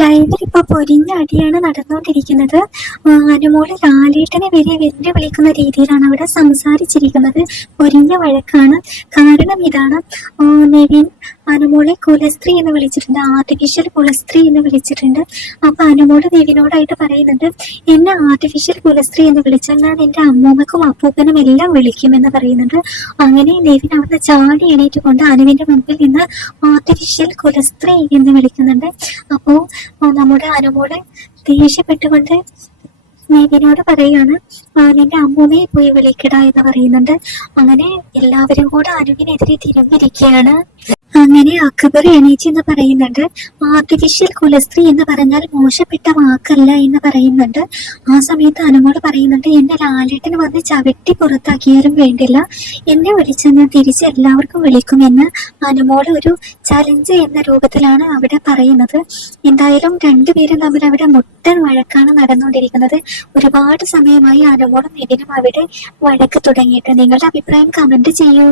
ലൈവിൽ പൊരിഞ്ഞ അടിയാണ് നടന്നുകൊണ്ടിരിക്കുന്നത്. അനുമോൾ ലാലേട്ടനെ വരെ വെല്ലുവിളിക്കുന്ന രീതിയിലാണ് അവിടെ സംസാരിച്ചിരിക്കുന്നത്. പൊരിഞ്ഞ വഴക്കാണ്. കാരണം ഇതാണ് നിവിൻ അനുമോളെ കുലസ്ത്രീ എന്ന് വിളിച്ചിട്ടുണ്ട് ആർട്ടിഫിഷ്യൽ കുലസ്ത്രീ എന്ന് വിളിച്ചിട്ടുണ്ട്. അപ്പൊ അനുമോൾ ദേവിനോടായിട്ട് പറയുന്നുണ്ട് എന്നെ ആർട്ടിഫിഷ്യൽ കുലസ്ത്രീ എന്ന് വിളിച്ചാൽ ഞാൻ എന്റെ അമ്മൂമ്മക്കും അപ്പൂപ്പനും എല്ലാം വിളിക്കുമെന്ന് പറയുന്നുണ്ട്. അങ്ങനെ ദേവിന് അവിടുന്ന് ചാടി എണീറ്റ് കൊണ്ട് അനുവിന്റെ മുമ്പിൽ നിന്ന് ആർട്ടിഫിഷ്യൽ കുലസ്ത്രീ എന്ന് വിളിക്കുന്നുണ്ട്. അപ്പോ നമ്മുടെ അനുമോൾ ദേഷ്യപ്പെട്ടുകൊണ്ട് ദേവിനോട് പറയാണ് "ആ, നിന്റെ അമ്മൂമ്മയെ പോയി വിളിക്കട എന്ന് പറയുന്നുണ്ട്. അങ്ങനെ എല്ലാവരും കൂടെ അനുവിനെതിരെ തിരിഞ്ഞിരിക്കുകയാണ്. അങ്ങനെ അക്ബർ എണീച്ച് എന്ന് പറയുന്നുണ്ട്. ആർട്ടിഫിഷ്യൽ കുലസ്ത്രീ എന്ന് പറഞ്ഞാൽ മോശപ്പെട്ട വാക്കല്ല എന്ന് പറയുന്നുണ്ട്. ആ സമയത്ത് അനുമോട് പറയുന്നുണ്ട് എന്നെ ലാലേട്ടന് വന്ന് ചവിട്ടി പുറത്താക്കിയാലും വേണ്ടില്ല. എന്നെ വിളിച്ചെന്ന് തിരിച്ച് എല്ലാവർക്കും വിളിക്കുമെന്ന് അനുമോട് ഒരു ചലഞ്ച് എന്ന രൂപത്തിലാണ് അവിടെ പറയുന്നത്. എന്തായാലും രണ്ടുപേരും തമ്മിൽ അവിടെ മുട്ടൻ വഴക്കാണ് നടന്നുകൊണ്ടിരിക്കുന്നത്. ഒരുപാട് സമയമായി അനുമോളും നിവിനും അവിടെ വഴക്ക് തുടങ്ങിയിട്ട്. നിങ്ങളുടെ അഭിപ്രായം കമന്റ് ചെയ്യൂ.